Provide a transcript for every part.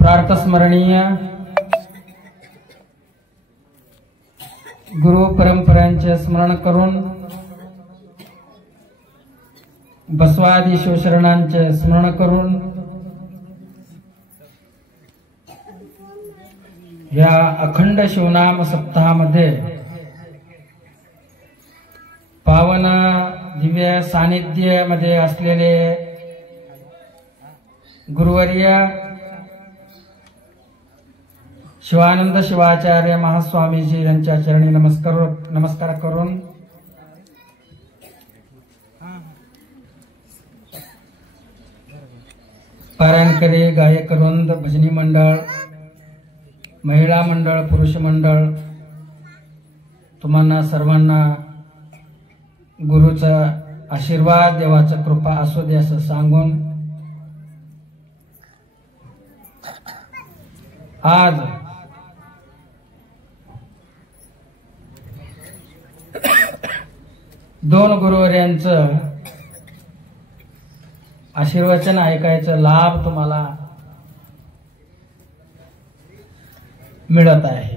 प्रार्थस्मरणीय गुरु परंपरांचे स्मरण करून बसवादी शिवशरणांचे स्मरण करून या अखंड शिवनाम सप्ताहामध्ये पावन दिव्य सानिध्यामध्ये असलेले गुरुवर्य शिवानंद शिवाचार्य महास्वामीजी यांच्या चरणी नमस्कार करून पारायणकरी गायक वृंद भजनी मंडळ महिला मंडळ पुरुष मंडळ तुम्हाला सर्वांना गुरुचा आशीर्वाद देवाचा कृपा असू दे असं सांगून आज दोन गुरुवर्यांचं आशीर्वचन ऐकायचं लाभ तुम्हाला मिळत आहे.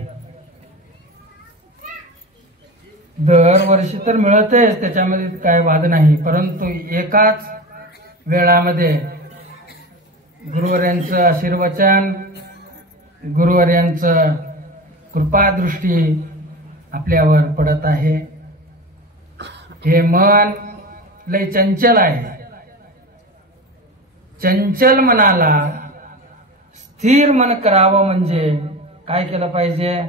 दरवर्षी तर मिळतेच, त्याच्यामध्ये काय वाद नाही, परंतु एकाच वेळामध्ये गुरुवर्यांचं आशीर्वचन गुरुवर्यांचं कृपादृष्टी आपल्यावर पडत आहे. हे मन लय चंचल आहे. चंचल मनाला स्थिर मन करावं म्हणजे काय केलं पाहिजे?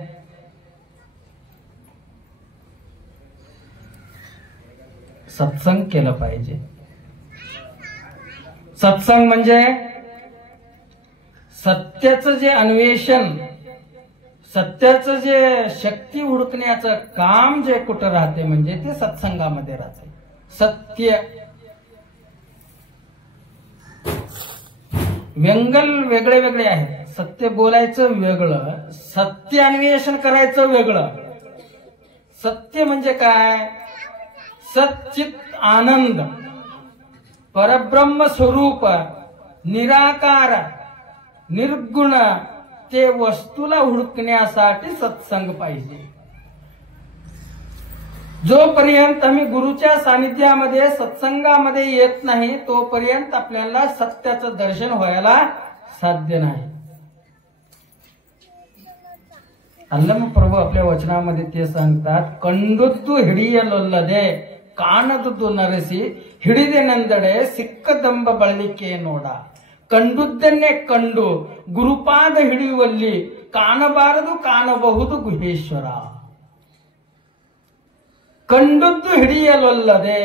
सत्संग केलं पाहिजे. सत्संग म्हणजे सत्याचं जे अन्वेषण, सत्याचं जे शक्ती हुडकण्याचं काम जे कुठं राहते म्हणजे ते सत्संगामध्ये राहते. सत्य व्यंगल वेगळे वेगळे आहेत. सत्य बोलायचं वेगळं, सत्य अन्वेषण करायचं वेगळं. सत्य म्हणजे काय? सच्चित आनंद परब्रह्म स्वरूप निराकार निर्गुण ते वस्तूला हुडकण्यासाठी सत्संग पाहिजे. जोपर्यंत आम्ही गुरुच्या सानिध्यामध्ये सत्संगामध्ये येत नाही तोपर्यंत आपल्याला सत्याचं दर्शन व्हायला साध्य नाही. अल्लम प्रभू आपल्या वचनामध्ये ते सांगतात, कंडुद्दू हिडियलೊಲ್ಲದೆ ಕಾಣದುದು ನರಸಿ ಹಿಡಿದೆ ನಂದಡೆ ಸಿಕ್ಕದಂಬ ಬಳಲಿಕೆ ನೋಡ. ಕಂಡುದನ್ನೇ ಕಂಡು ಗುರುಪಾದ ಹಿಡಿಯುವಲ್ಲಿ ಕಾಣಬಾರದು ಕಾಣಬಹುದು ಗುಹೇಶ್ವರ. ಕಂಡುದ್ದು ಹಿಡಿಯಲೊಲ್ಲದೆ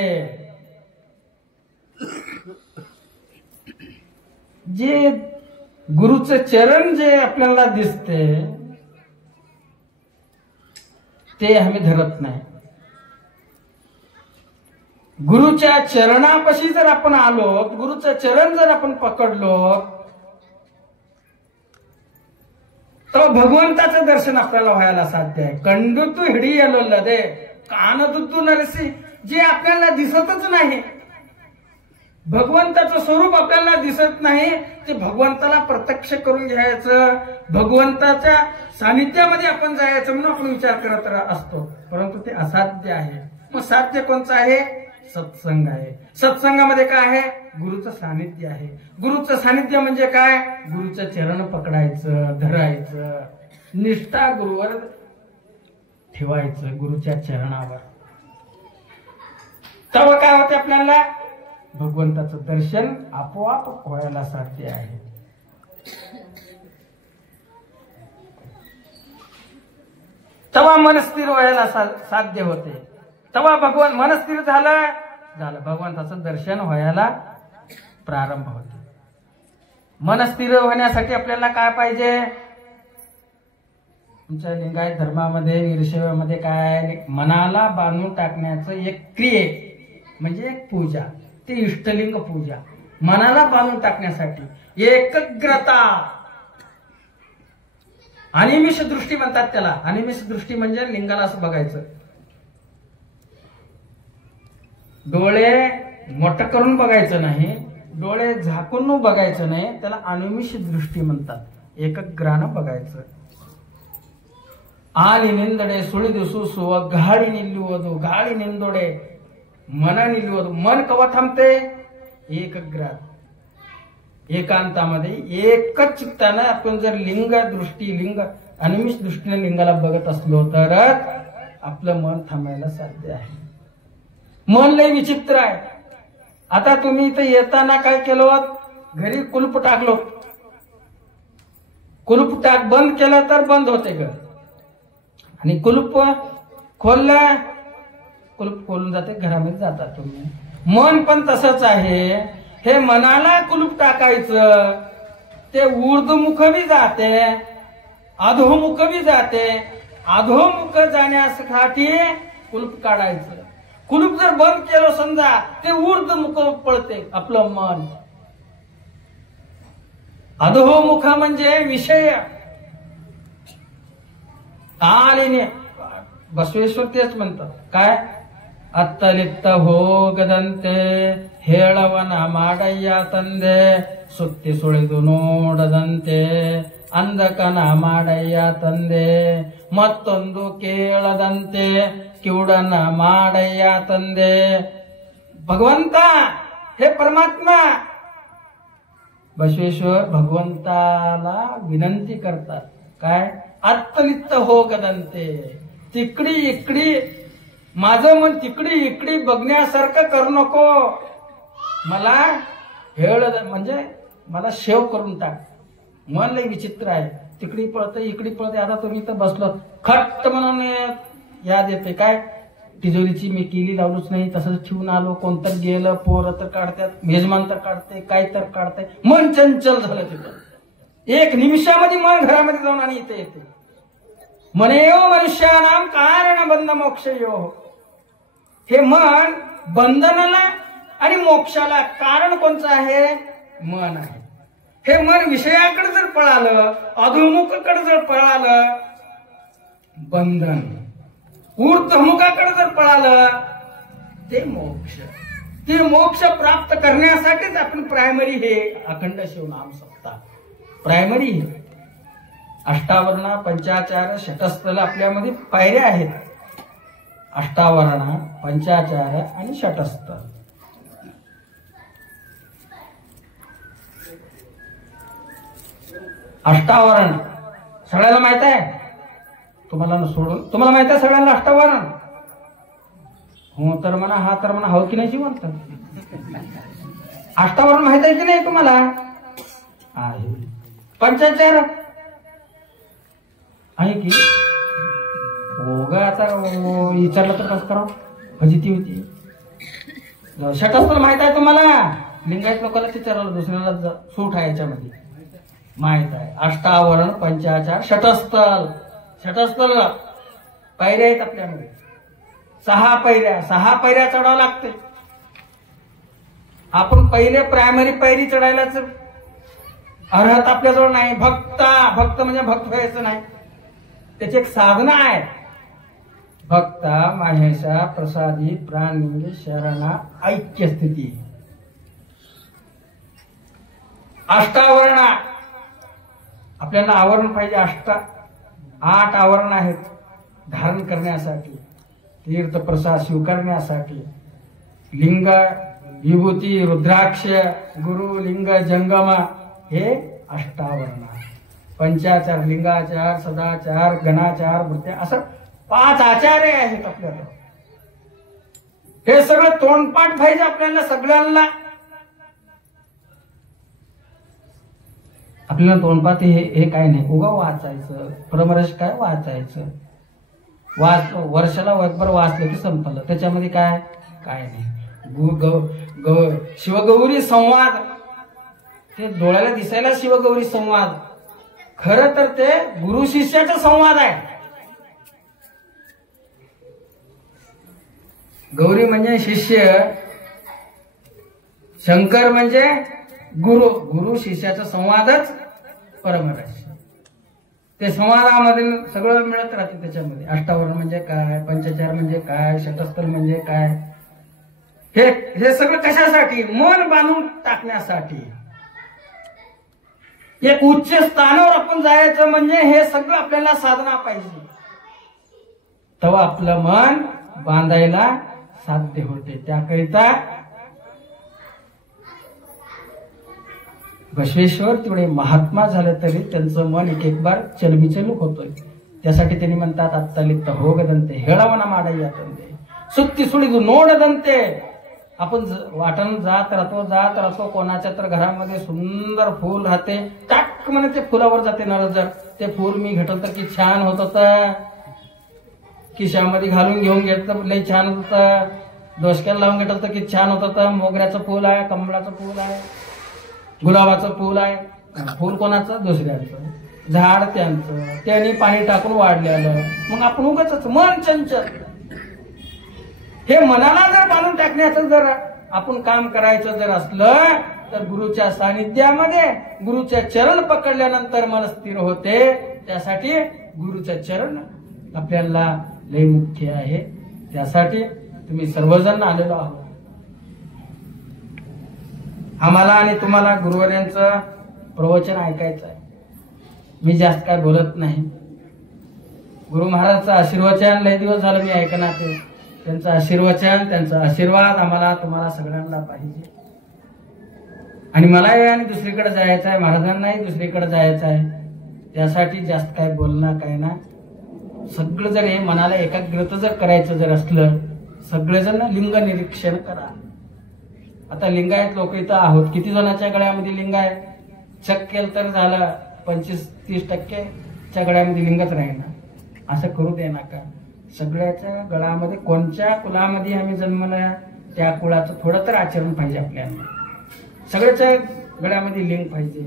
जे गुरुचे चरण जे आपल्याला दिसते ते आम्ही धरत नाही. गुरुच्या चरणापाशी जर आपण आलो, गुरुचं चरण जर आपण पकडलो तर भगवंताचं दर्शन आपल्याला व्हायला साध्य आहे. कंडुतू हिडियलೊಲ್ಲದೆ कानदुतू नरसी जे आपल्याला दिसतच नाही, भगवंताचं स्वरूप आपल्याला दिसत नाही, ते भगवंताला प्रत्यक्ष करून घ्यायचं, भगवंताच्या सानिध्यामध्ये आपण जायचं म्हणून आपण विचार करत असतो, परंतु ते असाध्य आहे. मग साध्य कोणचं आहे? सत्संग आहे. सत्संगामध्ये काय आहे? गुरुचं सानिध्य आहे. गुरुचं सानिध्य म्हणजे काय? गुरुचं चरण पकडायचं, धरायचं, निष्ठा गुरुवर ठेवायचं, गुरुच्या चरणावर. तेव्हा काय होते? आपल्याला भगवंताचं दर्शन आपोआप व्हायला साध्य आहे. तेव्हा मन स्थिर व्हायला साध्य होते. तेव्हा भगवान मन स्थिर झालं भगवंताचं दर्शन व्हायला प्रारंभ होते. मन स्थिर होण्यासाठी आपल्याला काय पाहिजे? तुमच्या लिंगायत धर्मामध्ये, वीरशैवामध्ये काय? मनाला बांधून टाकण्याचं एक क्रिये म्हणजे एक पूजा, ते इष्टलिंग पूजा. मनाला बांधून टाकण्यासाठी एकाग्रता, अनिमिष दृष्टी म्हणतात त्याला. अनिमिष दृष्टी म्हणजे लिंगाला असं बघायचं, डोळे मोठं करून बघायचं नाही, डोळे झाकून बघायचं नाही, त्याला अनिमिष दृष्टी म्हणतात. एकग्रानं बघायचं. आली निंदडे सुळी दिसू सुव गाडी निल्लुवದು, गाडी निंदोडे मन निल्लुवದು. मन कवा थांबते? एकग्रात, एकांतामध्ये एकच चित्तानं आपण जर लिंग अनिमिष दृष्टीने लिंगाला बघत असलो तरच आपलं मन थांबायला साध्य आहे. मन लय विचित्र आहे. आता तुम्ही इथं येताना काय केलं? घरी कुलूप टाकलो, कुलूप बंद केलं तर बंद होते घर, आणि कुलूप खोललं, कुलूप खोलून जाते, घरामध्ये जाता तुम्ही. मन पण तसंच आहे. हे मनाला कुलूप टाकायचं, ते ऊर्ध्वमुख बी जाते, अधोमुख बी जाते. अधोमुख जाण्यासाठी कुलूप काढायचं. कुलूप जर बंद केलं समजा, ते ऊर्ध्वमुख पळते आपलं मन. अधोमुख म्हणजे विषय. आलीने बसवेश्वर तेच म्हणतात काय? ಅತ್ತಲಿತ್ತ ಹೋಗದಂತೆ ಹೇಳವನ ಮಾಡಯ್ಯ ತಂದೆ, ಸುತ್ತಿ ಸುಳಿದು ನೋಡದಂತೆ ಅಂಧಕನ ಮಾಡಯ್ಯ ತಂದೆ, ಮತ್ತೊಂದು ಕೇಳದಂತೆ ಕಿವುಡನ ಮಾಡಯ್ಯ ತಂದೆ. भगवंता, हे परमात्मा, बसवेश्वर भगवंताला विनंती करतात काय? अत्तलित्त होगदंते, तिकडी इकडी माझं मन तिकडी इकडी बघण्यासारखं करू नको. मला हेळ म्हणजे मला शेव करून टाक. मन लय विचित्र आहे, तिकडी पळते इकडी पळते. आता तुम्ही इथं बसलो, खट्ट म्हणून याद येते काय? तिजोरीची मी किली लावलोच नाही, तसंच ठेवून आलो. कोणतं गेलं, पोरं तर काढतात, मेजमान तर काढते, काय तर काढते. मन चंचल झालं तिथं. एक निमिषामध्ये मन घरामध्ये जाऊन आणि इथे येते. मनेयो मनुष्यानाम कारण बंध मोक्षयो. हे मन बंधनाला आणि मोक्षाला कारण कोणचं आहे? मन आहे. हे मन विषयाकडे जर पळालं, अधोमुखाकडे जर पळालं बंधन, ऊर्ध्वमुखाकडे जर पळालं ते मोक्ष. ते मोक्ष प्राप्त करण्यासाठीच आपण प्रायमरी हे अखंड शिवनाम सप्ताह प्रायमरी हे अष्टावरण, पंचाचार, षटस्थल आपल्यामध्ये पायऱ्या आहेत. अष्टावरण, पंचाचार आणि षटस्थ. अष्टावरण सगळ्याला माहित आहे? तुम्हाला सोडून तुम्हाला माहित आहे सगळ्यांना अष्टावरण? हो तर म्हणा, हा तर म्हणा, हो की नाही जिवंत. अष्टावरण माहित आहे की नाही तुम्हाला? आहे. पंचाचार आहे की हो ग? आता विचारलं तर कसं करावं? फजिती होती. षटस्थल माहित आहे तुम्हाला? लिंगायत लोकांना विचारलं, दुसऱ्याला सूट आहे याच्यामध्ये. माहित आहे. अष्टावरण, पंचाचार, षटस्थल. षटस्थल पायऱ्या आहेत आपल्यामध्ये. 6 पायऱ्या. 6 पायऱ्या चढावं लागते. आपण पहिले प्रायमरी पायरी चढायलाच अर्हत आपल्याजवळ नाही. भक्त म्हणजे भक्त व्हायचं नाही, त्याची एक साधना आहे. भक्ता माहेशा प्रसादी प्राणी शरणा ऐक्य स्थिती. अष्टावरण आपल्याला आवरण पाहिजे. 8 आवरण आहेत धारण करण्यासाठी, तीर्थ प्रसाद स्वीकारण्यासाठी. लिंग, विभूती, रुद्राक्ष, गुरु, लिंग, जंगम हे अष्टावरण. पंचाचार, लिंगाचार, सदाचार, गणाचार, वृत्त्या असं 5 आचार्य आहेत आपल्याला. हे सगळं तोंडपाठ पाहिजे आपल्याला सगळ्यांना. आपल्याला तोंडपाठ हे काय नाही, उगा वाचायचं. परमरस काय वाचायचं, वर्षाला वगभर वाचलं की संपलं. त्याच्यामध्ये काय नाही. शिवगौरी संवाद, ते डोळ्याला दिसायला शिवगौरी संवाद, खरं तर ते गुरु शिष्याचा संवाद आहे. गौरी म्हणजे शिष्य, शंकर म्हणजे गुरु. गुरु शिष्याचा संवादच परमरस. ते संवादामध्ये सगळं मिळत राहते. त्याच्यामध्ये अष्टावरण म्हणजे काय, पंचाचार म्हणजे काय, शतस्थल म्हणजे काय, हे सगळं कशासाठी? मन बांधून टाकण्यासाठी. एक उच्च स्थानावर आपण जायचं म्हणजे हे सगळं आपल्याला साधना पाहिजे. तेव्हा आपलं मन बांधायला साध्य होते. त्याकरिता बसवेश्वर तेवढे महात्मा झाले तरी त्यांचं मन एक बार चलबिचल होतोय. त्यासाठी त्यांनी म्हणतात, अत्तलिप्त होगदंते हेळवना माडय्या तंते सुत्ती सुळीदू नोडदंते. आपण वाटण जात राहतो कोणाच्या तर घरामध्ये सुंदर फूल राहते, टाक म्हणे ते फुलावर जाते नजर. ते फूल मी घेतलं तर किती छान होत होतं, खिशामध्ये घालून घेऊन घेतलं लई छान होत होतं, डोसक्याला लावून घेतलं तर किती छान होत होतं. मोगऱ्याचं फूल आहे, कमळाचं फूल आहे, गुलाबाचं फूल आहे. फूल कोणाचं? दुसऱ्यांचं. झाड त्यांचं, त्यांनी पाणी टाकून वाढलेलं. मग आपण उगाच मन चंचल. हे मनाला जर बांधून टाकण्याचं जर आपण काम करायचं जर असलं तर गुरुच्या सानिध्यामध्ये गुरुच्या चरण पकडल्यानंतर मन स्थिर होते. त्यासाठी गुरुचं चरण आपल्याला लय मुख्य आहे. त्यासाठी तुम्ही सर्वजण आलेलो आहोत. आम्हाला आणि तुम्हाला गुरुवर्यांचं प्रवचन ऐकायचं आहे. मी जास्त काय बोलत नाही. गुरु महाराजचं आशीर्वचन लय दिवस झालं मी ऐकणार. ते त्यांचं आशीर्वचन, त्यांचा आशीर्वाद आम्हाला तुम्हाला सगळ्यांना पाहिजे. आणि मलाही आणि दुसरीकडे जायचं आहे, महाराजांनाही दुसरीकडे जायचं आहे. त्यासाठी जास्त काय बोलणं काय ना. सगळं जर हे मनाला एकाग्रता जर करायचं जर असलं, सगळेजण लिंग निरीक्षण करा. आता लिंगायत लोक इथं आहोत, किती जणांच्या गळ्यामध्ये लिंग आहे? चेक केलं तर झालं 25-30% गळ्यामध्ये लिंगच राहीना. असं करू दे नका. सगळ्याच्या गळ्यामध्ये कोणत्या कुलामध्ये आम्ही जन्मला त्या कुळाचं थोडं तर आचरण पाहिजे आपल्याला. सगळ्याच्या गळ्यामध्ये लिंग पाहिजे,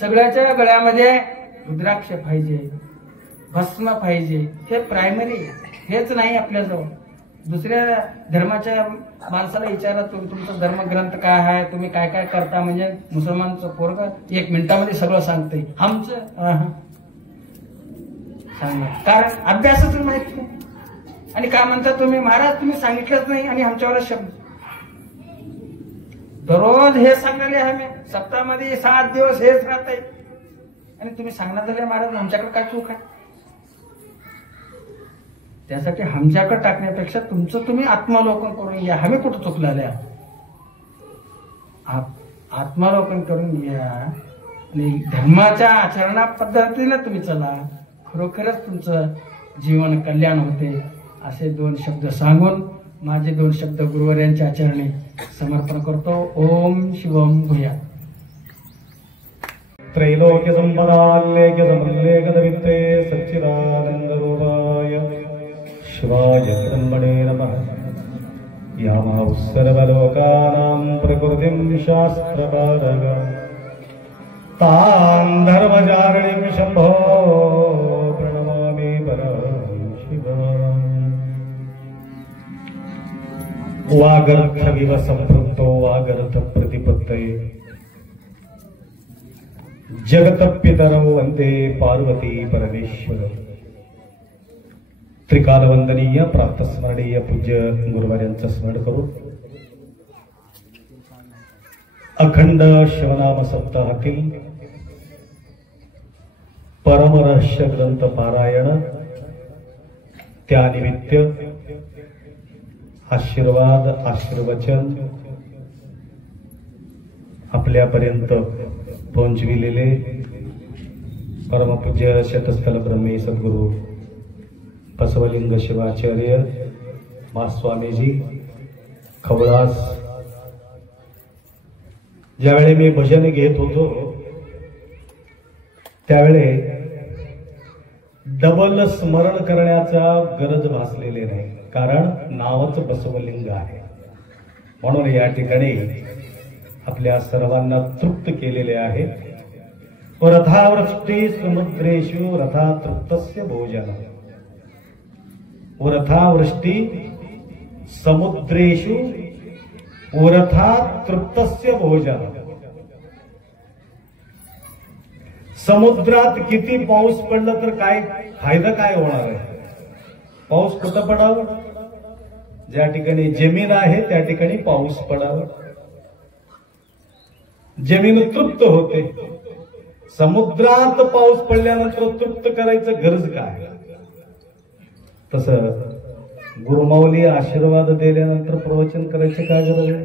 सगळ्याच्या गळ्यामध्ये रुद्राक्ष पाहिजे, भस्म पाहिजे. हे प्रायमरी. हेच नाही आपल्याजवळ. दुसऱ्या धर्माच्या माणसाला विचारा, तुमचा धर्मग्रंथ काय आहे, तुम्ही काय काय करता. म्हणजे मुसलमानचं पोरग 1 मिनिटामध्ये सगळं सांगते. आमचं सांगा, कारण अभ्यासच माहित नाही. आणि काय म्हणता तुम्ही, महाराज तुम्ही सांगितलंच नाही आणि आमच्यावर शब्द. दररोज हे सांगलेले आहे मी. सप्ताहामध्ये 7 दिवस हेच राहत आहे आणि तुम्ही सांगणार झाले महाराज आमच्याकडे काय चूक आहे. त्यासाठी आमच्याकडे टाकण्यापेक्षा तुमचं तुम्ही आत्मालोकन करून घ्या. आम्ही कुठं चुकलेले आत्मालोकन करून घ्या आणि धर्माच्या आचरणा पद्धतीने तुम्ही चला. खरोखरच तुमचं जीवन कल्याण होते. असे 2 शब्द सांगून माझे 2 शब्द गुरुवर्यांच्या चरणी समर्पण करतो. ओम शिवम भूया. त्रैलोक्य संपदाल्लेख्य समल्लेखदवित्ते सच्चिदानंद रूपाय शिवाय ब्रह्मणे नमः. यामः सर्वलोकानां प्रकृतिं शास्त्रपारग तां धर्मचारिणीं शम्भो प्रणमामि परशिवम्. वागर्थविव सम्पृक्तो वागर्थ प्रतिपत्तये जगतपितरौ वंदे पार्वती परमेश्वर. त्रिकालवंदनीय प्रातस्मरणीय पूज्य गुरुवार्यांचं स्मरण करून अखंड शिवनाम सप्ताहातील परमरहस्य ग्रंथ पारायण, त्यानिमित्त आशीर्वाद आशीर्वचन आपल्यापर्यंत पोहोचविलेले परमपूज्य शतस्थल ब्रह्मी सद्गुरु बसवलिंग शिवाचार्य महास्वामीजी खवळास, ज्यावेळी मी भजन घेत होतो त्यावेळी डबल स्मरण करण्याचा गरज भासलेली नाही, कारण नावच बसवलिंग आहे. म्हणून या ठिकाणी आपल्या सर्वांना तृप्त केलेले आहे. रथावृष्टी समुद्रेषु रथा तृप्तस्य भोजन. रथावृष्टी समुद्रेषु रथा तृप्तस्य भोजन. समुद्रात किती पाऊस पडला तर काय फायदा काय होणार आहे? पाऊस कुठं पडावं? ज्या ठिकाणी जमीन आहे त्या ठिकाणी पाऊस पडावा. जमीन तृप्त होते. समुद्रात पाऊस पडल्यानंतर तृप्त करायचं गरज काय? तसं गुरुमाऊली आशीर्वाद दिल्यानंतर प्रवचन करायचे काय गरज आहे?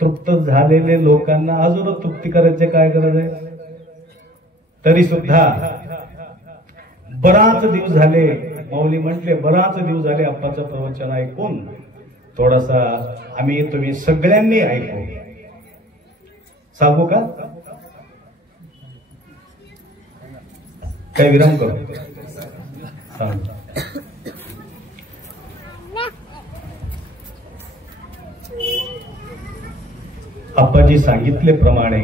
तृप्त झालेले लोकांना अजून तृप्ती करायचे काय गरज आहे? तरी सुद्धा बराच दिवस झाले, माऊली म्हटले बराच दिवस झाले अप्पाचं प्रवचन ऐकून, थोडासा तुम्ही सगळ्यांनी ऐकू. सांगू का? काय विराम करू? सांग. आप्पाजी सांगितल्याप्रमाणे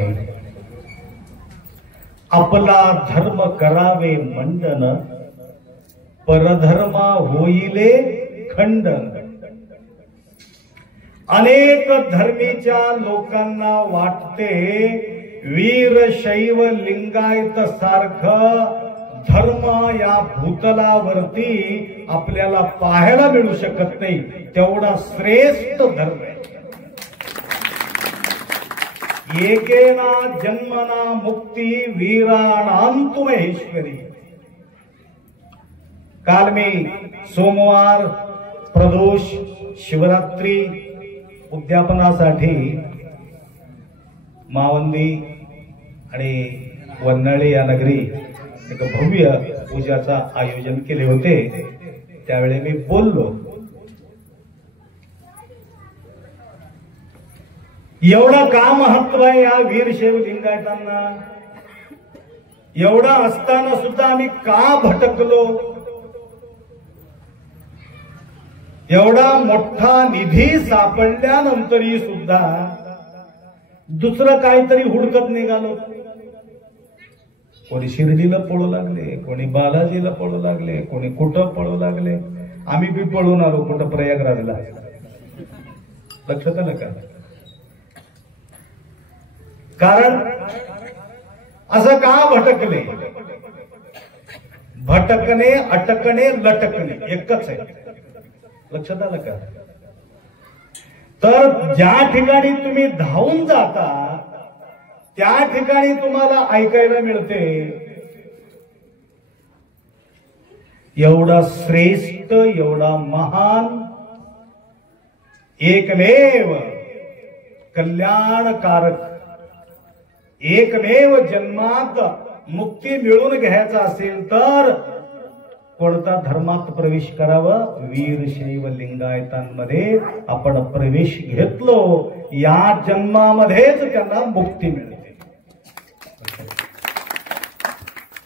आपला धर्म करावे मंडन, परधर्मा होईले खंडन. अनेक धर्मीच्या लोकांना वाटते वीरशैव लिंगायत सारखं धर्म या भूतलावरती आपल्याला पाहायला मिळू शकत नाही. तेवढा श्रेष्ठ धर्म आहे. एकेना जन्मना मुक्ती वीराणांतु महेश्वरी. काल मी सोमवार, प्रदोष, शिवरात्री उद्यापनासाठी मावंदी आणि वन्हाळी या नगरी एक भव्य पूजाचा आयोजन केले होते. त्यावेळी मी बोललो, एवढं का महत्व आहे या वीरशैव लिंगायतांना? एवढा असताना सुद्धा आम्ही का भटकलो? एवढा मोठा निधी सापडल्यानंतरही सुद्धा दुसरं काहीतरी हुडकत निघालो. कोणी शिर्डीला पळू लागले, कोणी बालाजीला पळू लागले, कोणी कुठं पळू लागले. आम्ही बी पळून आलो कुठं प्रयागराजला. लक्षात आलं का? कारण असं का भटकले? भटकणे, अटकणे, लटकणे एकच आहे. लक्षात आलं का? तर ज्या ठिकाणी तुम्ही धावून जाता त्या ठिकाणी तुम्हाला ऐकायला मिळते एवढा श्रेष्ठ, एवढा महान, एकमेव कल्याणकारक, एकमेव जन्मात मुक्ती मिळवून घ्यायचा असेल तर कोणता धर्मात प्रवेश करावा? वीरशैव लिंगायतांमध्ये आपण प्रवेश घेतलो, या जन्मामध्येच त्यांना मुक्ती मिळते.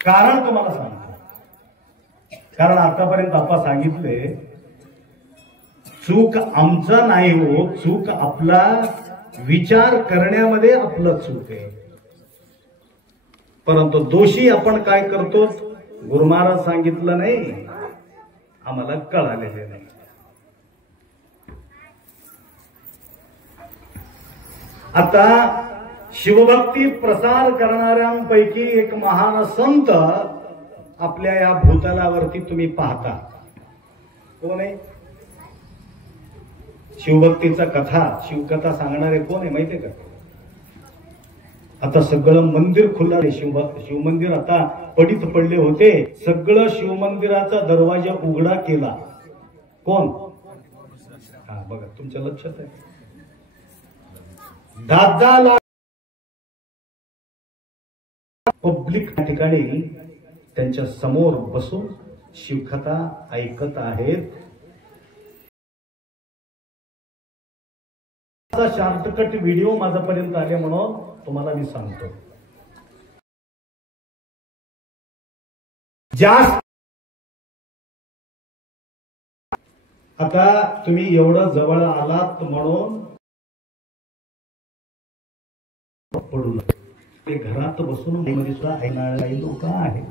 कारण तुम्हाला सांगतो, कारण आतापर्यंत आपण सांगितले चूक आमचा नाही हो, चूक आपला विचार करण्यामध्ये आपलं चूक आहे. परंतु दोषी आपण काय करतो? गुरु महाराज सांगितलं नाही, आम्हाला कळालेले नाही. आता शिवभक्ती प्रसार करणाऱ्यांपैकी एक महान संत आपल्या या भूतलावरती तुम्ही पाहता. कोण आहे? शिवभक्तीचा कथा शिवकथा सांगणारे कोण आहे माहितीये का? आता सगळं मंदिर खुलं आहे. शिवमंदिर आता पडीत पडले होते. सगळं शिवमंदिराचा दरवाजा उघडा केला. कोण? हा बघा, तुमच्या लक्षात आहे. 10 लाख पब्लिक ठिकाणी त्यांच्या समोर बसून शिवकथा ऐकत आहेत. शॉर्टकट व्हिडिओ माझ्यापर्यंत आले म्हणून तुम्हाला मी सांगतो. जास्त आता तुम्ही एवढं जवळ आलात म्हणून पडू नका. ते घरात बसून मध्ये सुद्धा ऐकणारे लोक आहेत.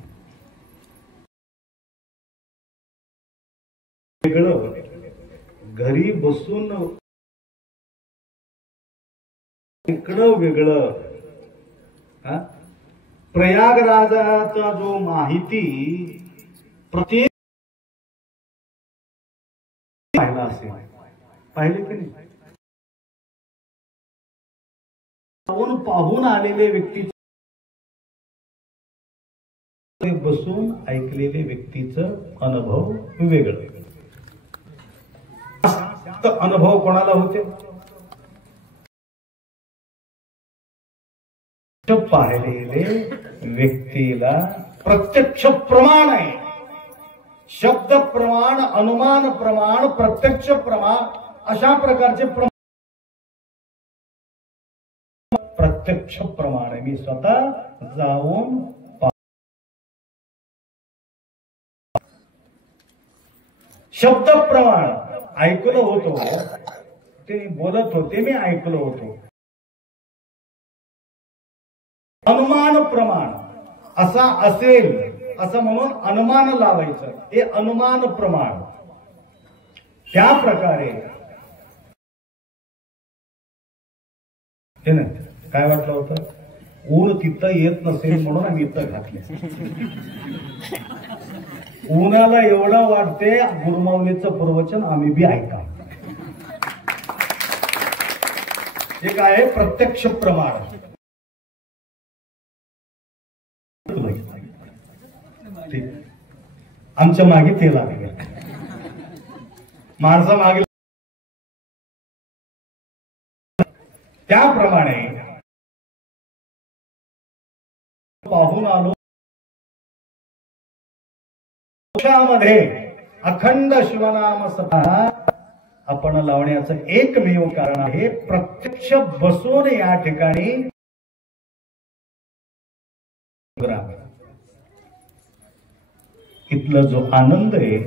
वेगळं घरी बसून इकडं वेगळं. प्रयागराजाचा जो माहिती प्रत्येक पाहिला असेल, पाहिले की नाही? पाहून आलेले व्यक्ती बसून ऐकलेले व्यक्तीचं अनुभव वेगळं. अनुभव कोणाला होते? पाहिलेले व्यक्तीला प्रत्यक्ष प्रमाण आहे. शब्द प्रमाण, अनुमान प्रमाण, प्रत्यक्ष प्रमाण अशा प्रकारचे प्रत्यक्ष प्रमाण आहे. मी स्वतः जाऊन शब्द प्रमाण ऐकलो होतो. ते बोलत होते, मी ऐकलो होतो. अनुमान प्रमाण असा असेल असं म्हणून अनुमान लावायचं, हे अनुमान प्रमाण. त्या प्रकारे काय वाटलं होतं? ऊन तिथं येत नसेल म्हणून आम्ही इथं घातले. ऊनाला एवढं वाटते गुरुमाऊलीचं प्रवचन आम्ही बी ऐका. हे काय आहे? प्रत्यक्ष प्रमाण. आमच्या मागे ते लागले, माणसा मागे. त्याप्रमाणे पाहून आलो. मध्ये अखंड शिवनाम सभा आपण लावण्याचं एकमेव कारण आहे प्रत्यक्ष बसून या ठिकाणी इथला जो आनंद आहे,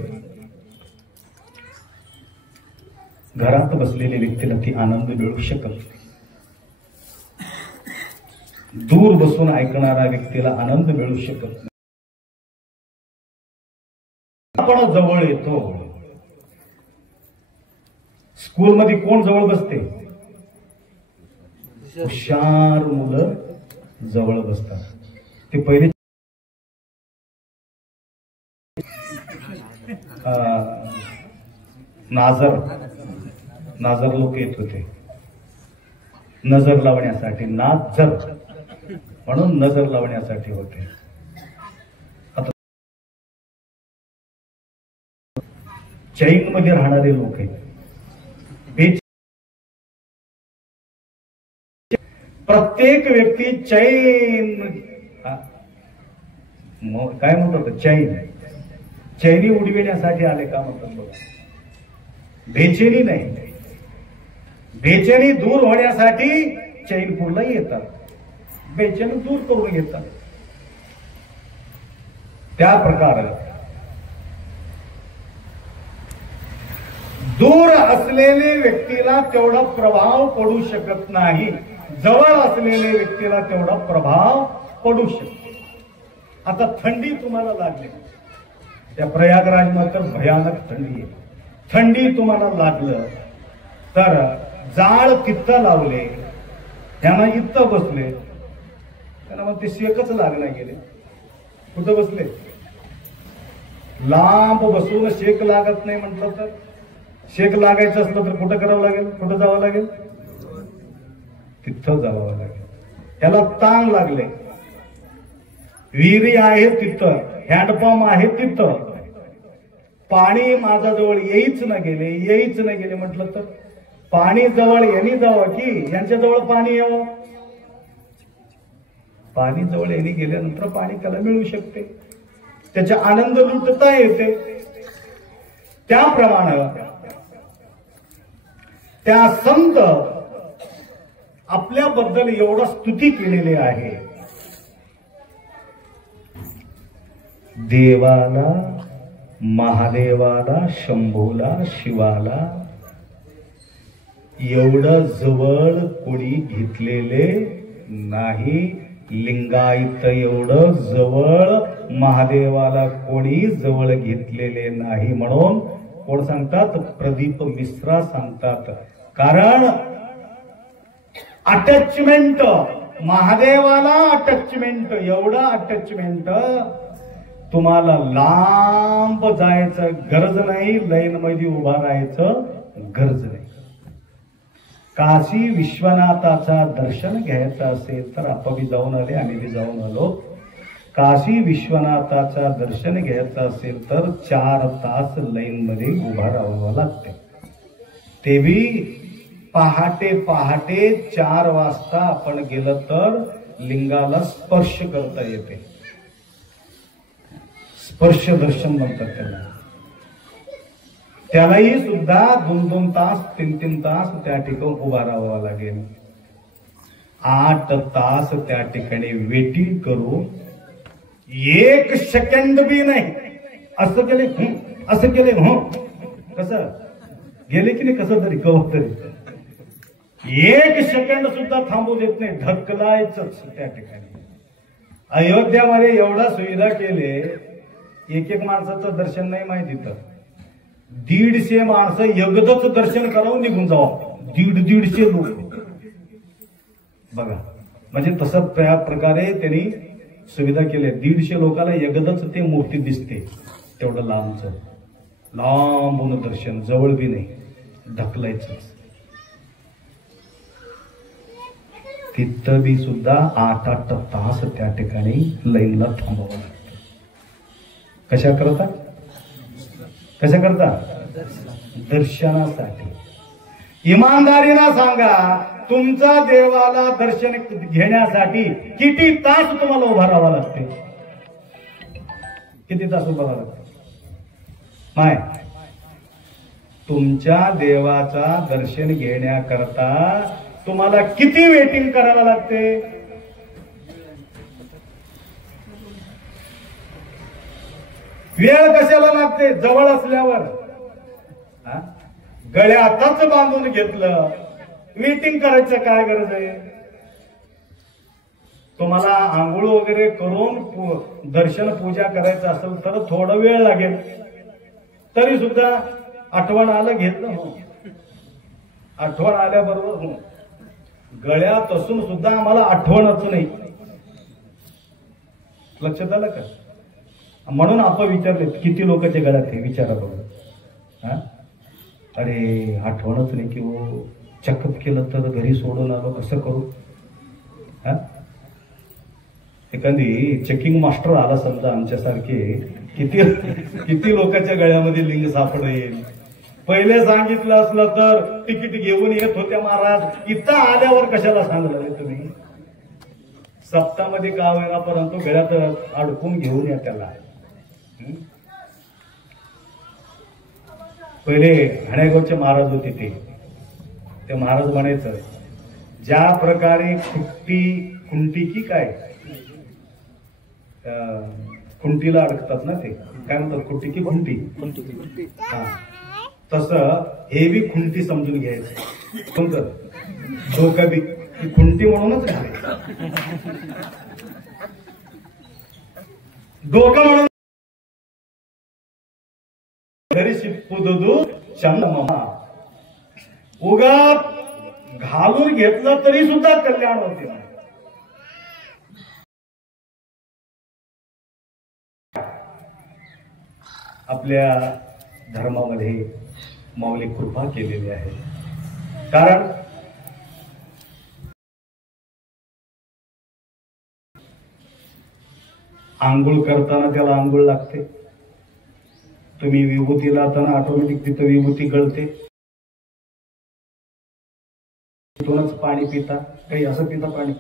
घरात बसलेल्या व्यक्तीला ती आनंद मिळू शकत नाही. दूर बसून ऐकणाऱ्या व्यक्तीला आनंद मिळू शकत नाही. आपण जवळ येतो. स्कूलमध्ये कोण जवळ बसते? हुशार मुलं जवळ बसतात. ते पहिले नाजर लोक येत होते नजर लावण्यासाठी. नाजर म्हणून नजर लावण्यासाठी होते. आता चैन मध्ये राहणारे लोक आहेत. प्रत्येक व्यक्ती चैन काय म्हणतात? चैनी उडविण्यासाठी आले का म्हणतात बघा. बेचैनी नाही, बेचैनी दूर होण्यासाठी चैनपूरला येतात. बेचैनी दूर करून येतात. त्या प्रकारे दूर असलेल्या व्यक्तीला तेवढा प्रभाव पडू शकत नाही. जवळ असलेल्या व्यक्तीला तेवढा प्रभाव पडू शकतो. आता थंडी तुम्हाला लागली. त्या प्रयागराज मात्र भयानक थंडी आहे. थंडी तुम्हाला लागलं तर जाळ तिथं लावले, त्यांना इथं बसले, त्यांना मग ते शेकच लागणार गेले. कुठं बसले? लांब बसून शेक लागत नाही म्हटलं तर शेक लागायचं असलं तर कुठं करावं लागेल, कुठं जावं लागेल, तिथं जावं लागेल. याला ताण लागले. विहिरी आहे तिथं, हँडपंप आहे तिथं, पाणी माझ्याजवळ येईच न गेले म्हटलं तर पाणी जवळ यांनी जावं की यांच्याजवळ पाणी यावं. पाणी जवळ यांनी गेल्यानंतर पाणी त्याला मिळू शकते, त्याचा आनंद लुटता येते. त्याप्रमाणे त्या संत आपल्याबद्दल एवढा स्तुती केलेली आहे. देवाला, महादेवाला, शंभूला, शिवाला एवढं जवळ कोणी घेतलेले नाही. लिंगायत एवढं जवळ महादेवाला कोणी जवळ घेतलेले नाही. म्हणून कोण सांगतात, प्रदीप मिश्रा सांगतात. कारण अटॅचमेंट, महादेवाला अटॅचमेंट, एवढं अटॅचमेंट तुम्हाला लांब जायचं गरज नाही, लाईन मध्ये उभा राहायचं गरज नाही. काशी विश्वनाथाचा दर्शन घ्यायचं असेल तर आपण जाऊन आले, आम्ही बी जाऊन आलो. काशी विश्वनाथाचा दर्शन घ्यायचं असेल तर 4 तास लाईन मध्ये उभा राहावं लागते. ते बी पहाटे 4 वाजता आपण गेलं तर लिंगाला स्पर्श करता येते. स्पर्श दर्शन म्हणतात त्याला. त्यालाही सुद्धा 2-2 तास 3-3 तास त्या ठिकाणी उभा राहावं लागेल. 8 तास त्या ठिकाणी वेटिंग करू, 1 सेकंड बी नाही. असं केले असं केले कसं गेले की नाही, कसं तरी कवत तरी 1 सेकंड सुद्धा थांबू देत नाही, ढकलायचंच त्या ठिकाणी. अयोध्यामध्ये एवढा सुविधा केले, एक माणसाचं दर्शन नाही माहिती तर 150 माणसं एकदच दर्शन करावं निघून जावं. 150 लोक बघा. म्हणजे तसं त्या प्रकारे त्यांनी सुविधा केली. 150 लोकांना एकदच ते मूर्ती दिसते, तेवढं लांबचं, लांबून दर्शन, जवळ बी नाही, ढकलायचं. तिथं बी सुद्धा 8-8 तास त्या ठिकाणी लाईनला थांबावं लागतं. कशा करता, दर्शनासाठी. इमानदारीला सांगा, तुमचा देवाला दर्शन घेण्यासाठी किती तास तुम्हाला उभा राहावं लागते, किती तास उभा राहावं लागते. माय, तुमच्या देवाचा दर्शन घेण्याकरता तुम्हाला किती वेटिंग करावं लागते. वेळ कशाला लागते, जवळ असल्यावर. गळ्यातच बांधून घेतलं, वेटिंग करायचं काय गरज आहे. तुम्हाला आंघोळ वगैरे करून दर्शन पूजा करायचं असेल तर थोडा वेळ लागेल, तरी सुद्धा आठवण आलं घेतलं. आठवण आल्याबरोबर गळ्यात असून सुद्धा आम्हाला आठवणच नाही. लक्षात आलं का. म्हणून आपण विचारले किती लोकांच्या गळ्यात आहे, विचारा बघा. अरे आठवणच नाही की हो, चेकअप केलं तर घरी सोडून आलो, कसं करू. एखादी चेकिंग मास्टर आला समजा आमच्यासारखे, किती लोकांच्या गळ्यामध्ये लिंग सापडेल. पहिले सांगितलं असलं तर तिकीट घेऊन येत होत्या महाराज, इथं आल्यावर कशाला सांगलं तुम्ही. सप्ताहामध्ये का होईना परंतु गळ्यात अडकून घेऊन या त्याला. पहिले हणेगावचे महाराज होते ते महाराज म्हणायचं, ज्या प्रकारे खुंटी की काय खुंटीला अडकतात ना, ते काय म्हणतात, खुंटी की खुंटी, हा, तसं हे बी खुंटी समजून घ्यायचं. कोणतं डोका बी खुंटी म्हणूनच डोका म्हणून घरी शिपूदू चंद ममा उगा घालून घेतलं तरी सुद्धा कल्याण होते. आपल्या धर्मामध्ये माऊली कृपा केलेली आहे. कारण आंघोळ करताना त्याला आंघोळ लागते. तुम्ही विभूती लावताना ऑटोमॅटिक तिथं विभूती गळते. तिथूनच पाणी पिता, काही असं पिता पाणी.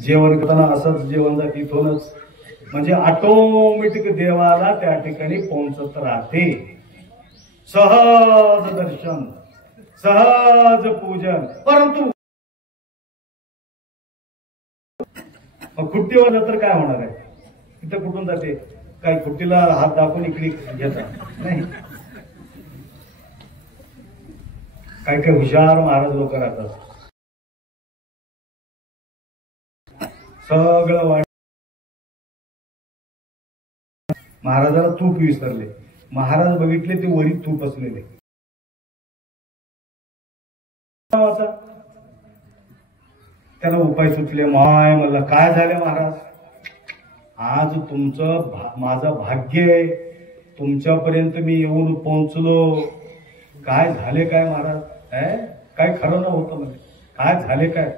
जेवण करताना असंच जेवण जात तिथूनच. म्हणजे ऑटोमॅटिक देवाला त्या ठिकाणी पोहोचत राहते. सहज दर्शन, सहज पूजन. परंतु खुट्टीवर तर काय होणार आहे? इथं कुठून जाते? काय खुट्टीला हात दाखवून इकडे घेतात नाही. काय काय हुशार महाराज लोक राहतात. सगळं वाट महाराजाला तूप विसरले. महाराज बघितले ते वरी तूप असलेले. त्याला उपाय सुचले. माय म्हणलं काय झाले महाराज? आज तुमचं माझं भाग्य आहे, तुमच्यापर्यंत मी येऊन पोहोचलो. काय झाले काय महाराज? काय खरं नव्हतं म्हणजे काय झाले काय?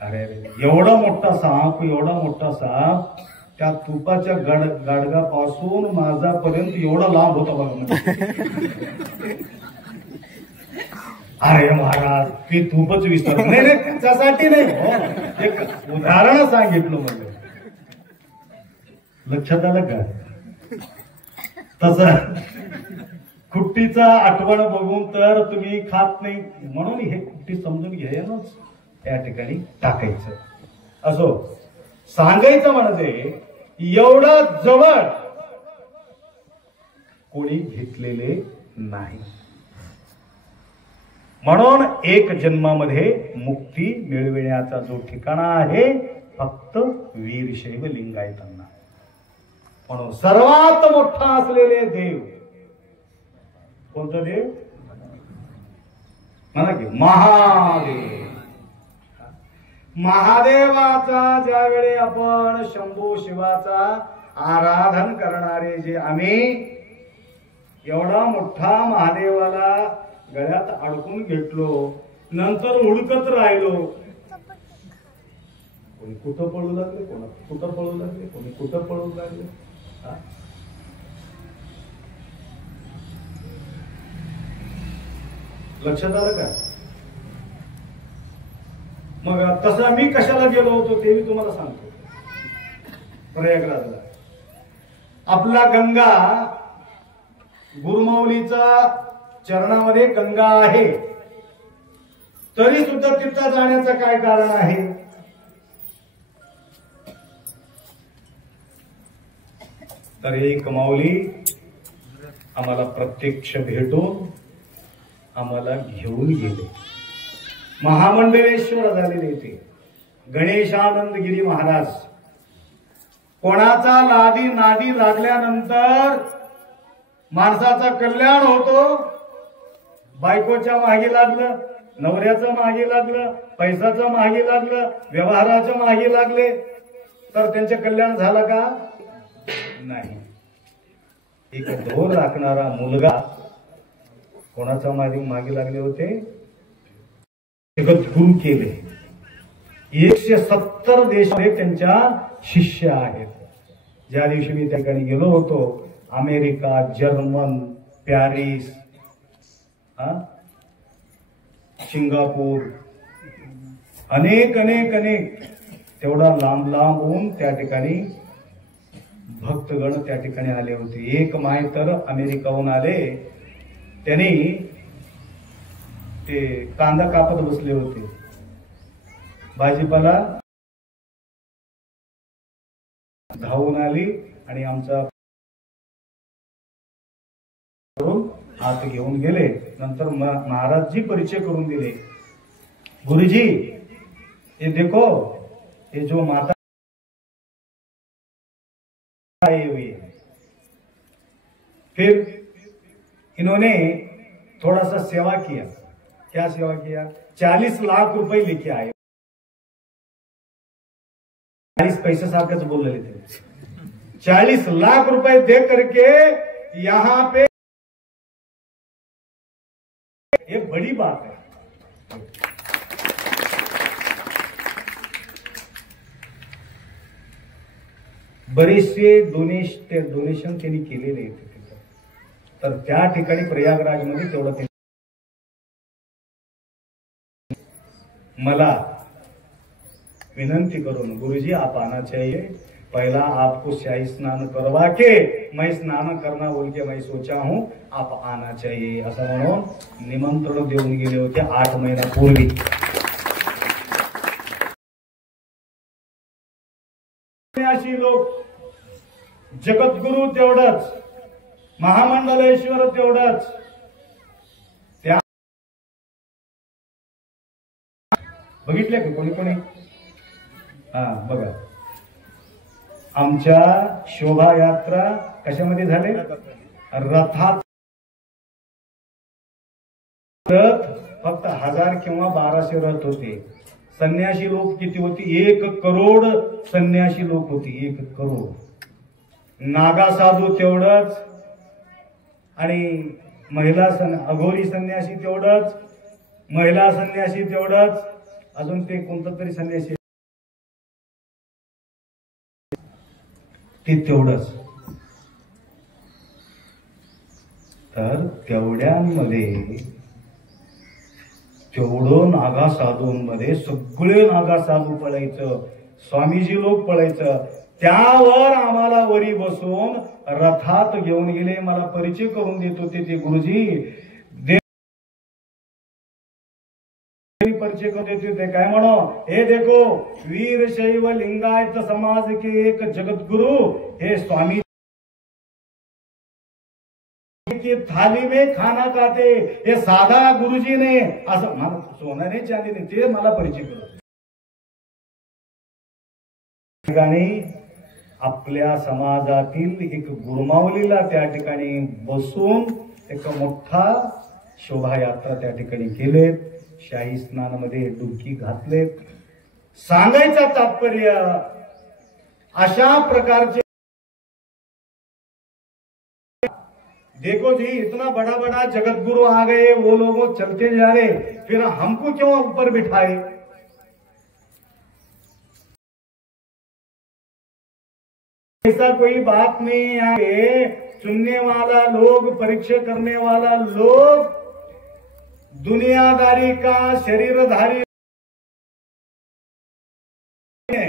अरे एवढा मोठा साप, एवढा मोठा साप त्या तुपाच्या गाडगापासून माझापर्यंत एवढा लांब होता बघा. अरे महाराज मी तूपच विसरलो. नाही नाही त्याच्यासाठी नाही, एक उदाहरण सांगितलं म्हणजे. लक्षात आलं का? तसं खुट्टीचा आठवण बघून तर तुम्ही खात नाही, म्हणून हे खुट्टी समजून घ्यायलाच त्या ठिकाणी टाकायचं. असो सांगायचं म्हणजे एवढा जवळ कोणी घेतलेले नाही. म्हणून एक जन्मामध्ये मुक्ती मिळविण्याचा जो ठिकाणा आहे फक्त वीरशैव लिंगायतांना. म्हणून सर्वात मोठा असलेले देव कोणता देव? म्हणा की महादेव. महादेवाचा ज्यावेळी आपण शंभू शिवाचा आराधन करणारे जे आम्ही एवढा मोठा महादेवाला गळ्यात अडकून घेतलो, नंतर हुडकत राहिलो. कोणी कुठं पळू लागले, कोणा कुठं पळू लागले, कोणी कुठं पळू लागले. लक्षात आलं का? मग तसं मी कशाला गेलो होतो ते मी तुम्हाला सांगतो. प्रयागराजला आपला गंगा गुरुमाऊलीचा चरणामध्ये गंगा आहे, तरी सुद्धा तिथं जाण्याचं काय कारण आहे? तर एक माऊली आम्हाला प्रत्यक्ष भेटून आम्हाला घेऊन गेले. महामंडलेश्वर झालेले ते गणेशानंदगिरी महाराज. कोणाचा लादी नादी लागल्यानंतर माणसाचा कल्याण होतो. बायकोच्या मागे लागलं, नवऱ्याचं मागे लागलं, पैशाचं मागे लागलं, व्यवहाराच्या मागे लागले तर त्यांचे कल्याण झालं का? नाही. एक ढोर राखणारा मुलगा कोणाच्या मागे लागले होते? जगद्गुरु केले. 170 देशामध्ये त्यांच्या शिष्य आहेत. ज्या दिवशी मी त्या ठिकाणी गेलो होतो, अमेरिका, जर्मन, पॅरिस, सिंगापूर, अनेक अनेक अनेक तेवढा लांब लांबून त्या ठिकाणी भक्तगण त्या ठिकाणी आले होते. एक माय तर अमेरिकाहून आले, त्यांनी ते कांदा कापत बसले होते. भाजीपाला धावून आली आणि आमचा हात घेऊन गेले. नंतर महाराजजी परिचय करून दिले. गुरुजी ये देखो, ये जो माता आई हुई है. फिर इन्होंने थोड़ा सा सेवा किया. क्या सेवा किया? 40 लाख रुपए लेके आए. 40 पैसे सारखंच बोललेले थे. 40 लाख रुपए दे करके यहाँ पे बड़ी बात है. बरेचसे डोनेशन त्यांनी केलेले आहेत तिथं. तर त्या ठिकाणी प्रयागराजमध्ये तेवढं मला विनंती करून, गुरुजी आप आना चाहिए, पहला आपको शाही स्नान करवा के मैं स्नान करना बोल के मैं सोचा हूं, आप आना चाहिए असं म्हणून निमंत्रण देऊन गेले होते 8 महिन्यापूर्वी. अशी लोक जगद्गुरु तेवढंच, महामंडलेश्वर तेवढंच, त्या बघितले का कोणी कोणी? हा बघा, आमच्या शोभायात्रा कशामध्ये झाले? रथात. रथ फक्त 1000 किंवा 1200 रथ होते. संन्यासी लोक किती होती? 1 करोड संन्यासी लोक होती. 1 करोड. नागा साधू तेवढंच, आणि महिला अघोरी संन्यासी तेवढंच, महिला संन्यासी तेवढंच, अजून ते कोणतं तरी संन्यासी ते तेवढंच. तर तेवढ्यांमध्ये, तेवढं नागा साधूंमध्ये सगळे नागा साधू पळायचं, स्वामीजी लोक पळायचं. त्यावर आम्हाला वरी बसून रथात घेऊन गेले. मला परिचय करून देत होते ते गुरुजी. परिचय करून देत होते. काय म्हणो? हे देखो, वीरशैव लिंगायत समाज के एक जगद्गुरु हे स्वामी की थाली में खाना खाते, हे साधा गुरुजी ने, असं मला सोनाने चांदीने ते मला परिचय करून. ठिकाणी आपल्या समाजातील एक गुरुमावलीला त्या ठिकाणी बसून एक मोठा शोभायात्रा त्या ठिकाणी केलेत. शाही स्नानामध्ये डुबकी घातलेत. सांगायचं तात्पर्य, अशा प्रकारचे देखो जी, इतना बड़ा बड़ा जगतगुरु आ गए, वो लोग चलते जा रहे, फिर हमको क्यों ऊपर बिठाए? ऐसा कोई बात नहीं है. चुनने वाला लोग, परीक्षा करने वाला लोग दुनियादारी का शरीरधारी है.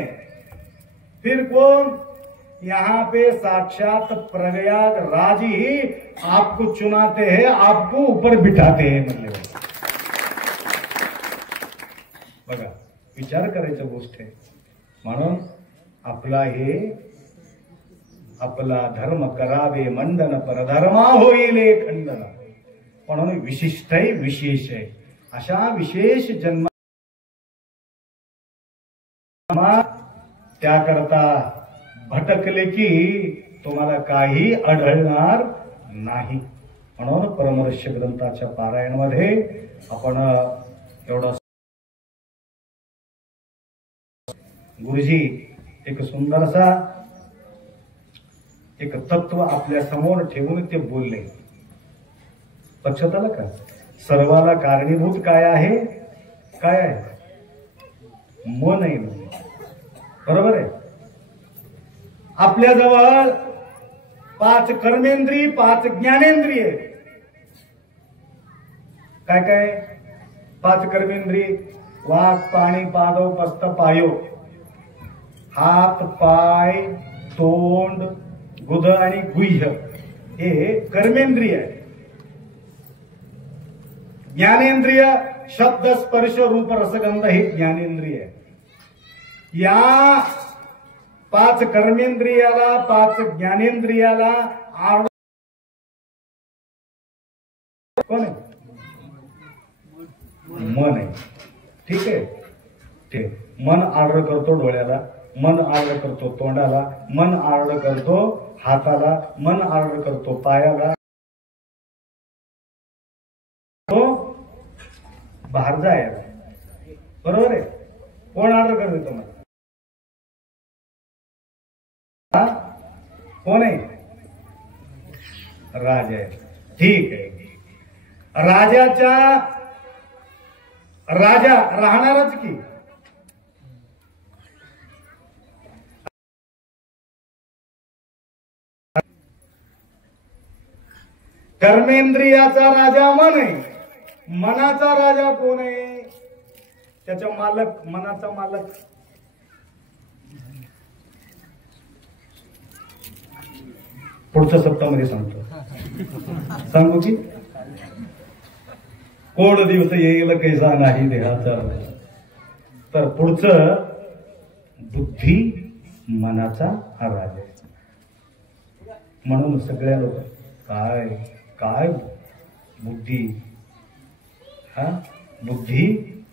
फिर कौन? यहाँ पे साक्षात प्रयागराज ही आपको चुनाते हैं, आपको ऊपर बिठाते हैं. म्हणले बघा, विचार करायची गोष्ट आहे. म्हणून आपला हे आपला धर्म करावे मंडन, परधर्मा होईले खंडन. म्हणून विशिष्ट आहे, विशेष आहे. अशा विशेष जन्म त्याकरता भटकले की तुम्हाला काही आढळणार नाही. म्हणून परमर्ष ग्रंथाच्या पारायणामध्ये आपण एवढा गुरुजी एक सुंदरसा एक तत्व आपल्या समोर ठेवून ते बोलले. लक्षात आलं का? सर्वाला कारणीभूत काय आहे? काय आहे? मन आहे. बरोबर आहे. आपल्याजवळ 5 कर्मेंद्रिय, 5 ज्ञानेंद्रिय. काय काय? 5 कर्मेंद्रिय: वाक, पाणी, पादव, पस्त, पायो. हात, पाय, तोंड, गुद आणि गुह्य हे कर्मेंद्रिय आहे. ज्ञानेंद्रिय शब्द, स्पर्श, रूप, रसगंध हे ज्ञानेंद्रिय आहे. या 5 कर्मेंद्रियाला, 5 ज्ञानेंद्रियाला कोण आहे? मन आहे. ठीक आहे. ते मन आर्डर करतो डोळ्याला, मन आर्डर करतो तोंडाला, मन आर्डर करतो हाताला, मन आर्डर करतो पायाला. तो बाहेर जायला. बरोबर आहे. कोण ऑर्डर करते तुम्हाला? कोण आहे? राजा आहे. ठीक आहे. राजाच्या राजा राहणारच की. कर्मेंद्रियाचा राजा मन आहे. मनाचा राजा कोण आहे? त्याचा मालक, मनाचा मालक. पुढच्या सप्ताहामध्ये सांगतो. सांगू की कोण दिवस येईल कैसा नाही देहाचा. तर पुढचं बुद्धी मनाचा हा राजा आहे. म्हणून सगळ्या लोक काय काय बुद्धी, हा बुद्धी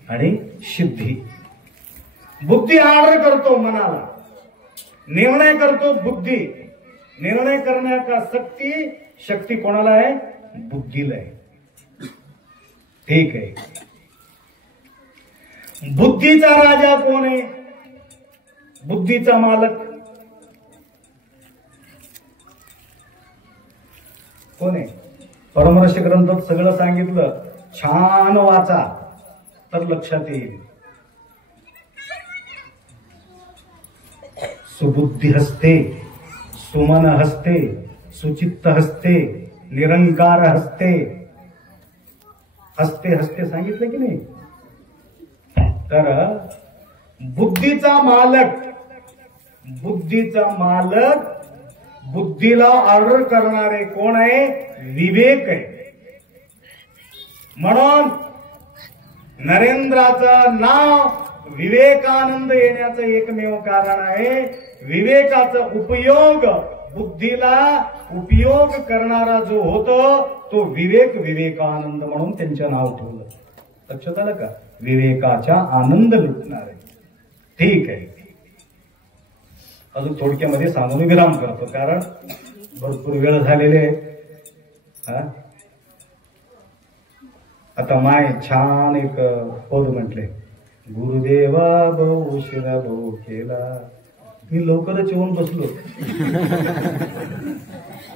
आणि सिद्धी. बुद्धी ऑर्डर करतो मनाला, निर्णय करतो बुद्धी. निर्णय करण्याचा शक्ती कोणाला आहे? बुद्धीला आहे. ठीक आहे. बुद्धीचा राजा कोण आहे? बुद्धीचा मालक कोण आहे? परमर्श ग्रंथात सगळं सांगितलं. छान वाचा तर लक्षात येईल. सुबुद्धी हस्ते, सुमन हस्ते, सुचित्त हस्ते, निरंकार हस्ते. हस्ते हस्ते सांगितलं की नाही? तर बुद्धीचा मालक, बुद्धीचा मालक, बुद्धीला ऑर्डर करणारे कोण आहे? विवेक आहे. म्हणून नरेंद्राचं नाव विवेकानंद येण्याचं एकमेव कारण आहे. विवेकाचा उपयोग, बुद्धीला उपयोग करणारा जो होतो तो विवेक, विवेकानंद म्हणून त्यांचं नाव ठेवलं. लक्षात आलं का? विवेकाचा आनंद लुटणारे. ठीक आहे. अजून थोडक्यामध्ये सांगून विराम करतो, कारण भरपूर वेळ झालेले आहे. आता माय छान एक पद म्हटले, गुरुदेवा बहु उशिरा बहु केला. मी लवकरच येऊन बसलो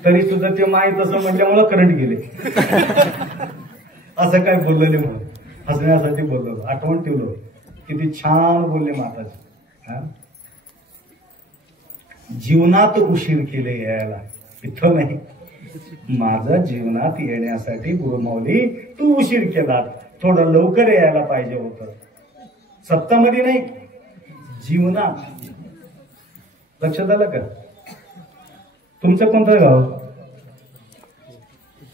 तरी सुद्धा ते माय तसं म्हटल्यामुळे करंट गेले. असं काय बोललेले म्हणून हसण्यासाठी बोललो, आठवण ठेवलो. किती छान बोलले माताजी. जीवनात उशीर केले यायला, इथं नाही. माझा जीवनात येण्यासाठी गुरुमाऊली तू उशीर केला, थोडं लवकर यायला पाहिजे होतं. सत्तामध्ये नाही, जीवनात. लक्षात आलं का? तुमचं कोणतं गाव?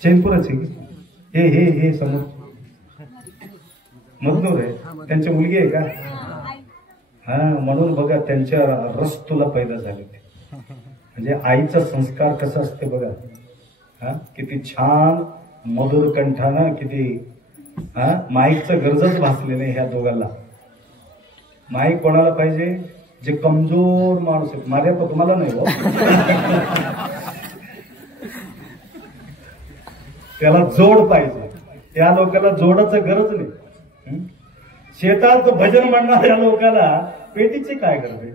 चैनपुरच आहे. हे हे हे समोर मधनूर आहे. त्यांची मुलगी आहे का? हा, म्हणून बघा त्यांच्या रस तुला पैदा झाले. म्हणजे आईचा संस्कार कसा असते बघा. हा, किती छान मधुर कंठानं, किती माईकचं गरजच भासले नाही ह्या दोघांना. माईक कोणाला पाहिजे? जे कमजोर माणूस आहे. माझ्या तुम्हाला नाही हो. त्याला जोड पाहिजे. त्या लोकांना जोडाचं गरज नाही. शेतात भजन म्हणणाऱ्या लोकांना पेटीचे काय करते?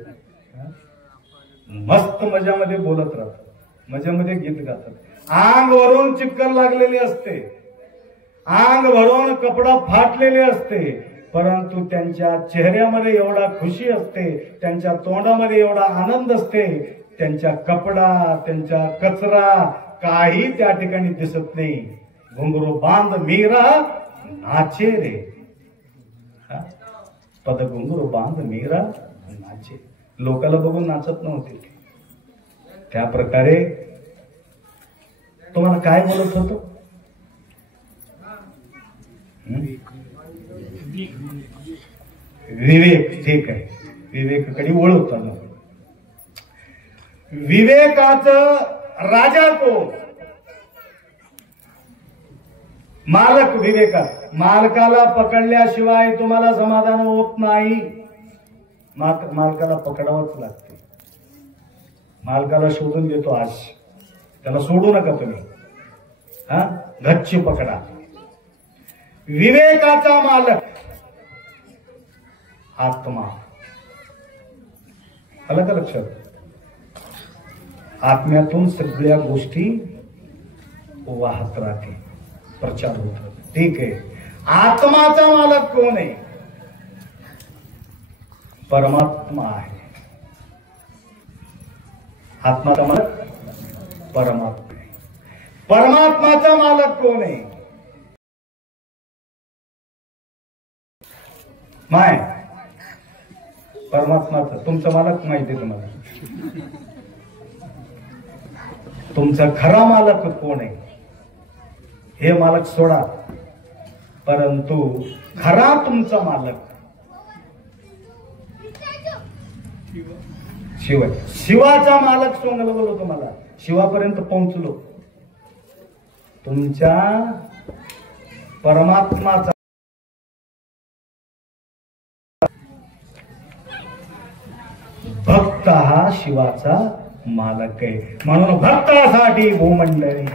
मस्त मजामध्ये बोलत राहतात, मजामध्ये गीत गातात. आंग भरून चिक्कर लागलेली असते, आंग भरून कपडा फाटलेले असते, परंतु त्यांच्या चेहऱ्यामध्ये एवढा खुशी असते, त्यांच्या तोंडामध्ये एवढा आनंद असते. त्यांच्या कपडा, त्यांच्या कचरा काही त्या ठिकाणी दिसत नाही. घुंगरू बांध मीरा नाचे रे. पद घुंगरू बांध मीरा नाचे. लोकाला बघून नाचत नव्हते. त्या प्रकारे तुम्हाला काय बोलत होतो? विवेक. ठीक आहे. विवेकाकडे वळवताना विवेकाचं राजा कोण? मालक. विवेकात मालकाला पकडल्याशिवाय तुम्हाला समाधान होत नाही. मालकाला पकडावंच लागते. मालकाला शोधून देतो आज, त्याला सोडू नका तुम्ही. गच्ची पकडा. विवेकाचा मालक आत्मा. आलं का लक्षात? आत्म्यातून सगळ्या गोष्टी वाहत राहते, प्रचार होत. ठीक आहे. आत्माचा मालक कोण आहे? परमात्मा आहे. आत्माचा मालक परमात्मा आहे. परमात्माचा मालक कोण आहे? माय परमात्माचं तुमचा मालक माहिती आहे तुम्हाला. तुमचा खरा मालक कोण आहे हे मालक सोडा, परंतु खरा तुमचा मालक शिव आहे. शिवाचा मालक सांगायला बोललो तुम्हाला. शिवापर्यंत पोहोचलो. तुमच्या परमात्माचा भक्त हा शिवाचा मालक आहे. म्हणून भक्तासाठी भूमंडळी.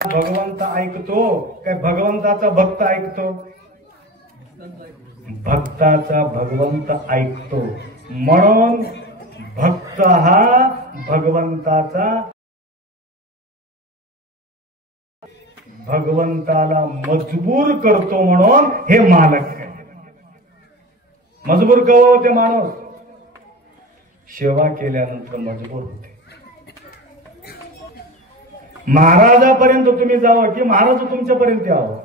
भगवंत ऐकतो काय? भगवंताचा भक्त ऐकतो? भक्ताचा भगवंत ऐकतो. म्हणून भक्त हा भगवंताचा, भगवंताला मजबूर करतो. म्हणून हे मालक आहे. मजबूर का होते माणूस? सेवा केल्यानंतर मजबूर होते. महाराजापर्यंत तुम्ही जावं की महाराज तुमच्यापर्यंत यावं?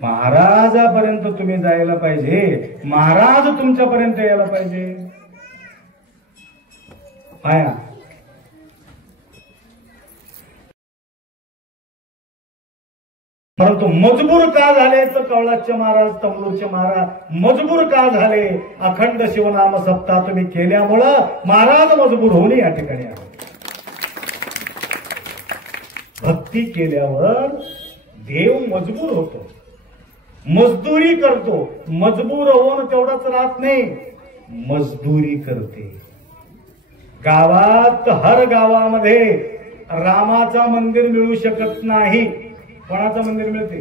महाराजापर्यंत तुम्ही जायला पाहिजे. महाराज तुमच्यापर्यंत यायला पाहिजे. आया परंतु मजबूर का झाले? तर कवळाचे महाराज, तमलूरचे महाराज मजबूर का झाले? अखंड शिवनाम सप्ताह तुम्ही केल्यामुळं महाराज मजबूर होऊन या ठिकाणी आले. भक्ती केल्यावर देव मजबूर होतो, मजदुरी करतो. मजबूर होऊन तेवढंच राहत नाही, मजदुरी करते. गावात हर गावामध्ये रामाचा मंदिर मिळू शकत नाही. कोणाचं मंदिर मिळते?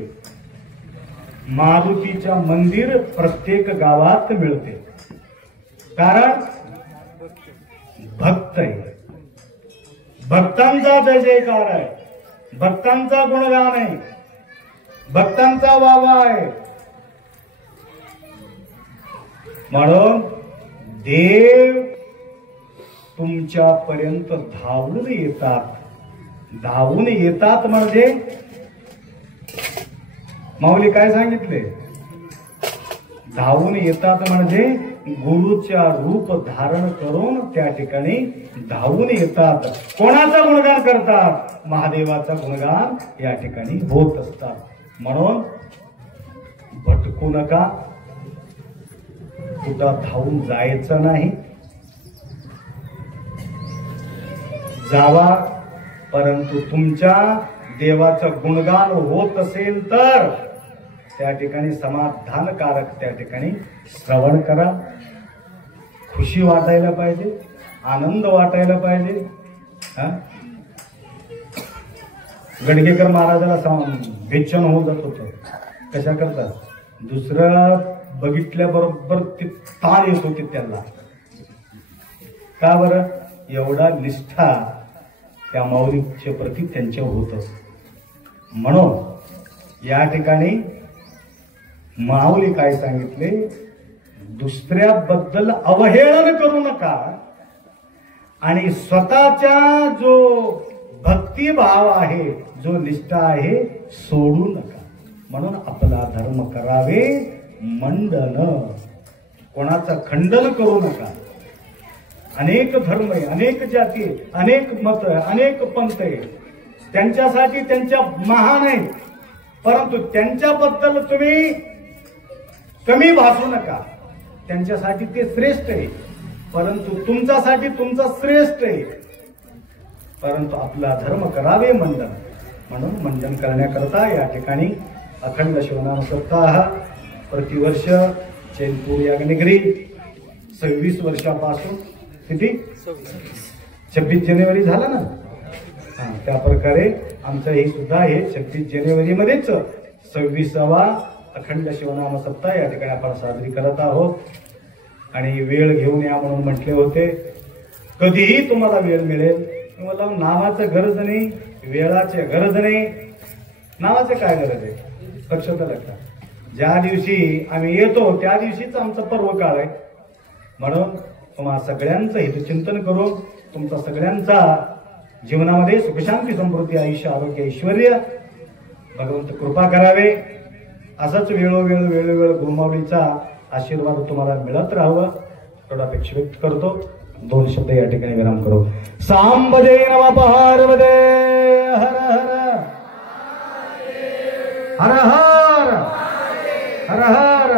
मारुतीच्या मंदिर प्रत्येक गावात मिळते. कारण भक्त आहे. भक्तांचा जय जयकार आहे. भक्तांचा गुणगान आहे. भक्तांचा वावा आहे. म्हणून देव तुमच्यापर्यंत धावून येतात. धावून येतात म्हणजे माऊली काय सांगितले? धावून येतात म्हणजे गुरुच्या रूप धारण करून त्या ठिकाणी धावून येतात. कोणाचं गुणगान करतात? महादेवाचा गुणगान या ठिकाणी होत असतात. म्हणून भटकू नका. कुठं धावून जायचं नाही. जावा, परंतु तुमच्या देवाचं गुणगान होत असेल तर त्या ठिकाणी समाधानकारक त्या ठिकाणी श्रवण करा. खुशी वाटायला पाहिजे, आनंद वाटायला पाहिजे. गडगेकर महाराजाला बेचैन होऊन जात होतं. कशा करता? दुसरं बघितल्याबरोबर ते ताण येत होते त्यांना. का बरं? एवढा निष्ठा त्या माऊलीच्या प्रती त्यांच्या होत. म्हणून या ठिकाणी माऊली काय सांगितले? दुसऱ्याबद्दल अवहेळन करू नका आणि स्वतःच्या जो भक्तिभाव आहे, जो निष्ठा आहे, सोडू नका. म्हणून आपला धर्म करावे मंडन. कोणाचं खंडन करू नका. अनेक धर्म आहे, अनेक जाती, अनेक मत, अनेक पंथ आहे. त्यांच्यासाठी त्यांच्या महान आहे, परंतु त्यांच्याबद्दल तुम्ही कमी भासू नका. त्यांच्यासाठी ते श्रेष्ठ आहे, परंतु तुमच्यासाठी तुमचा श्रेष्ठ आहे. परंतु आपला धर्म करावे मंडन. म्हणून मंडन करण्याकरता या ठिकाणी अखंड शिवनाम सप्ताह प्रतिवर्ष चैनपूर याज्ञगिरी 26 वर्षापासून किती 26 जानेवारी झाला ना. त्या प्रकारे आमचं हे सुद्धा हे 26 जानेवारी मध्येच 26वा अखंड शिवनाम सप्ताह या ठिकाणी आपण साजरी करत आहोत. आणि वेळ घेऊन या म्हणून म्हटले होते. कधीही तुम्हाला वेळ मिळेल. तुम्हाला नावाचं गरज नाही, वेळाचे गरज नाही, नावाचे काय गरज आहे? लक्षात आलं का? ज्या दिवशी आम्ही येतो त्या दिवशीच आमचा पर्व काळ आहे. म्हणून तुम्हा सगळ्यांचं हितचिंतन करून तुमचा सगळ्यांचा जीवनामध्ये सुखशांती समृद्धी आयुष्य आरोग्य ऐश्वर्य भगवंत कृपा करावे. असंच वेळोवेळ गुरुमाऊलीचा आशीर्वाद तुम्हाला मिळत राहावं एवढा अपेक्षा व्यक्त करतो. 2 शब्द या ठिकाणी विराम करू. सांबदे नमः पार्वदे हर हर हर हर हर हर